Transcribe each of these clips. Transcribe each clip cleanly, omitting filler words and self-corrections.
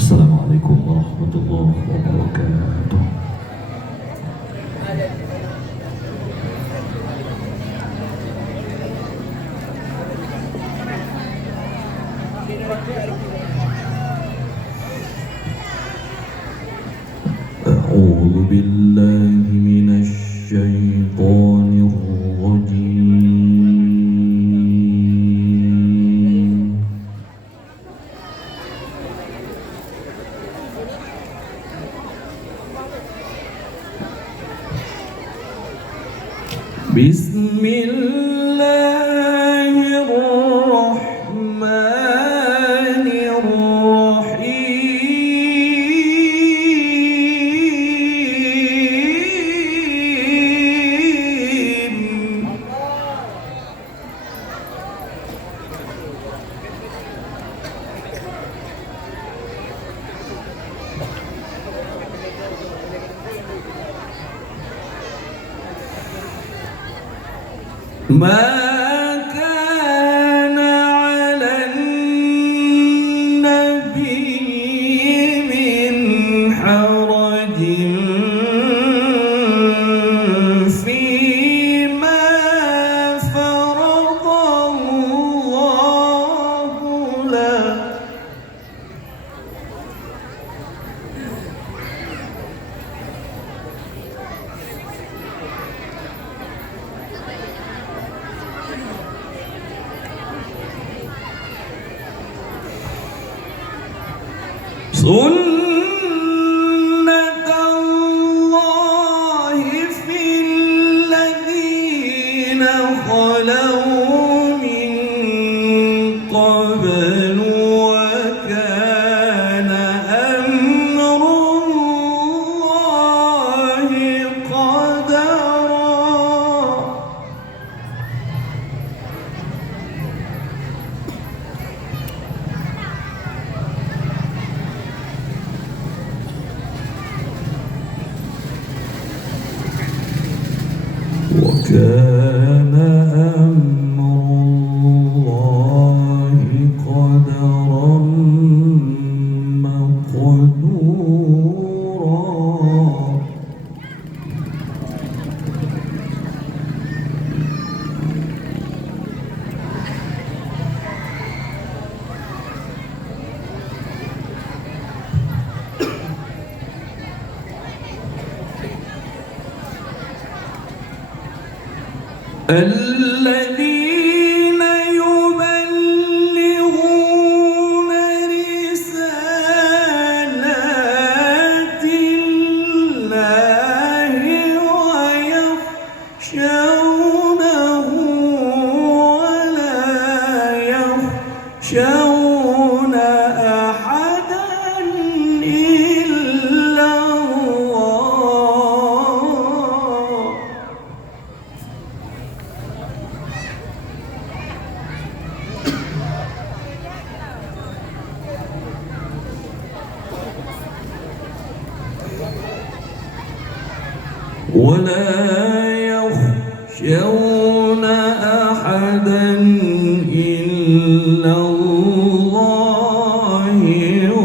السلام عليكم ورحمة الله وبركاته. أعوذ بالله من الشيطان الرجيم. بسم الله الرحمن الرحيم. ما كان على النبي من حرج فيما فرض الله له. سنة الله في الذين خلوا من قبل وكان أمر الله قدرا. وكان أمر الله قدرا مقدورا. الذين يبلغون رسالات الله ويخشونه ولا يخشون أحدا إلا الله. ولا يخشون أحدا إلا الله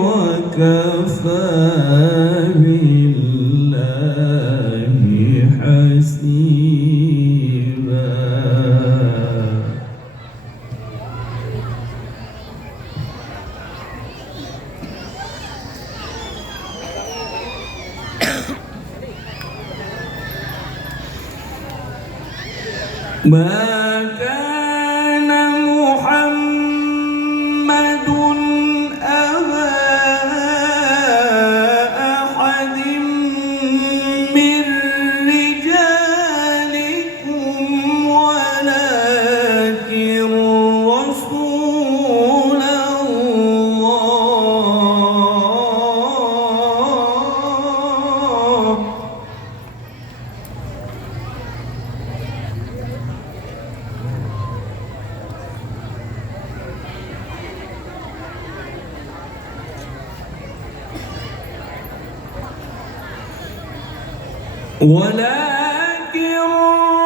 وكفى بالله حسيبا. ما كان محمد أبا أحد من رجالكم ولكن رسول الله. ولكن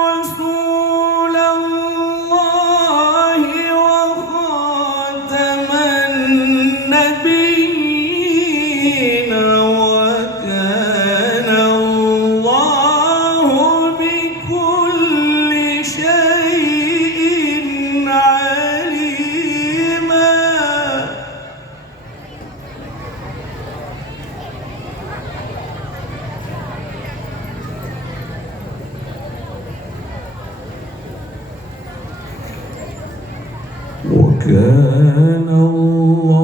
رسول الله وخاتم النبيين. وكان الله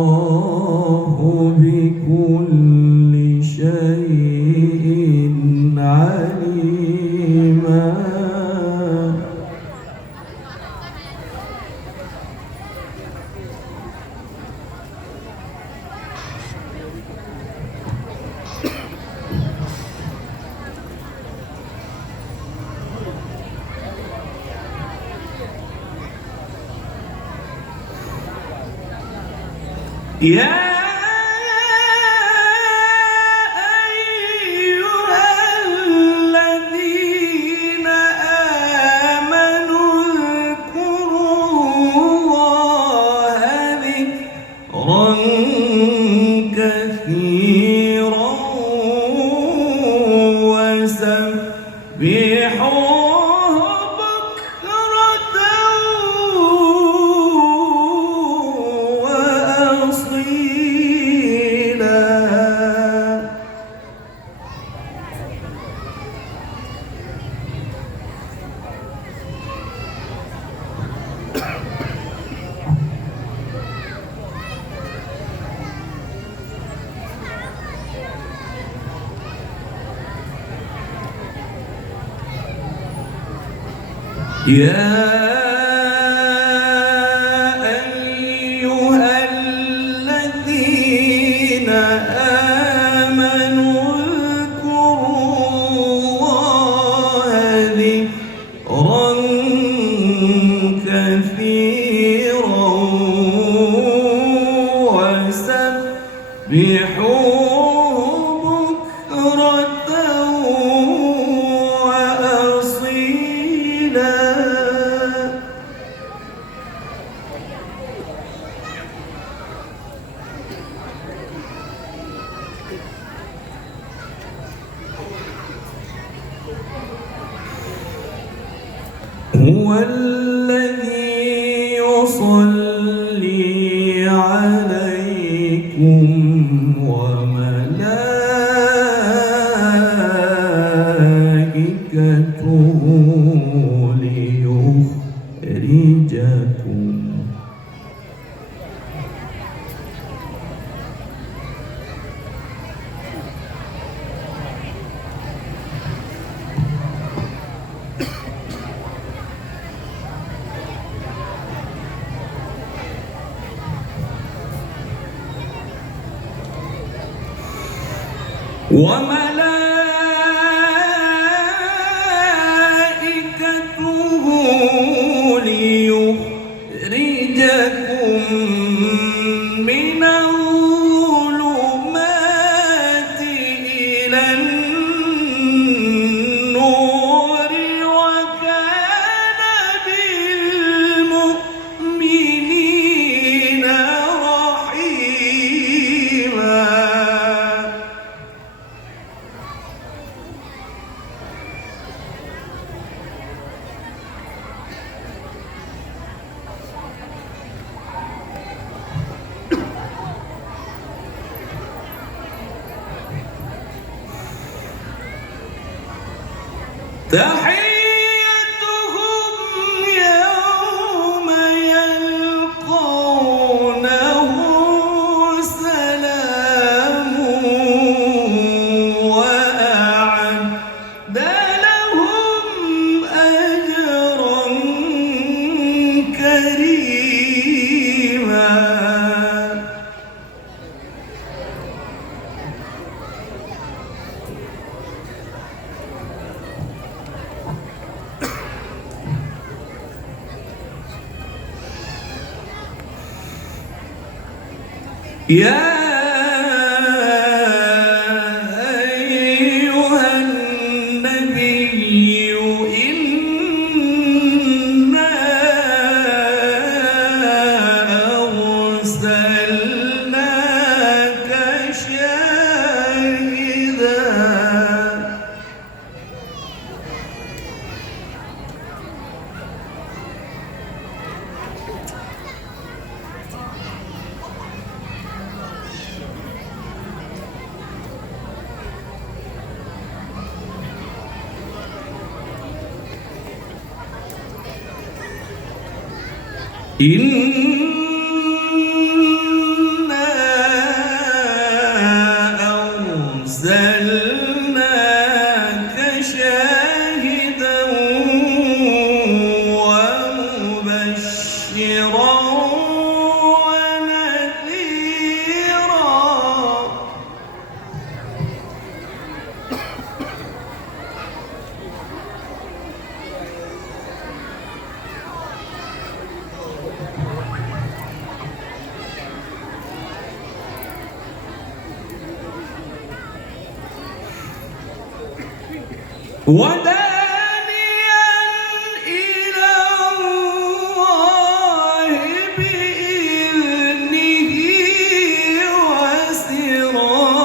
بكل شيء عليما. يا أيها الذين آمنوا اذكروا الله ذكرا كثيرا وسبحوه بكرة يا أيها الذين آمنوا اذكروا الله ذكرا كثيرا وسبحوه بكرة وأصيلا. هو الذي يصلي عليكم وملائكته ليخرجكم وملائكته ليخرجكم من الظلمات إلى النور وكان بالمؤمنين رحيما. تحيتهم يوم يلقونه سلام وأعد لهم أجرا كريما. يا أيها النبي إنا أرسلناك شاهدا إنا أرسلناك شاهدا ومبشرا ونذيرا. ودانيا إلى الله بإذنه وسراجا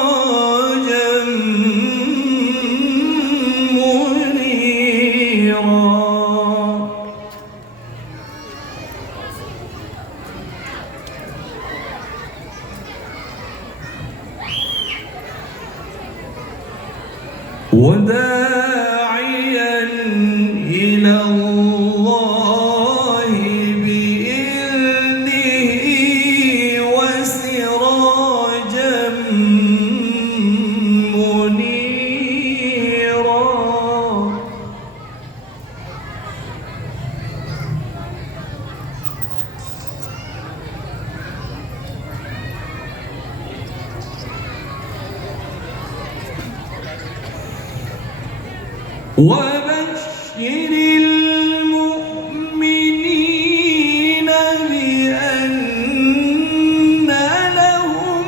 منيرا. وداعيا إلى الله بإذنه وسراجا منيرا. وبشر المؤمنين بأن لهم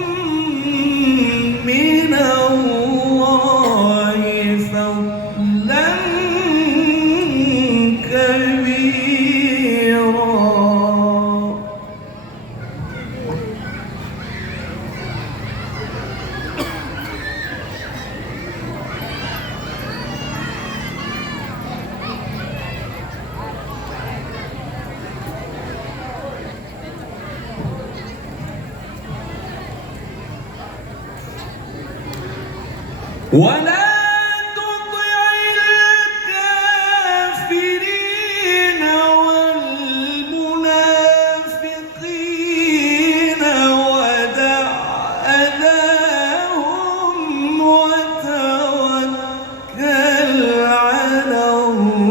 من الله فضلا كبيرا. ولا تطع الكافرين والمنافقين ودع أذاهم وتوكل على الله.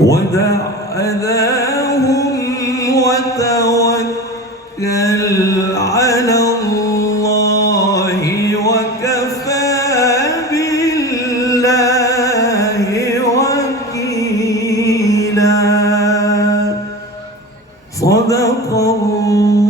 ودع أذاهم وتوكل على الله وكفى بالله وكيلا. صدق الله.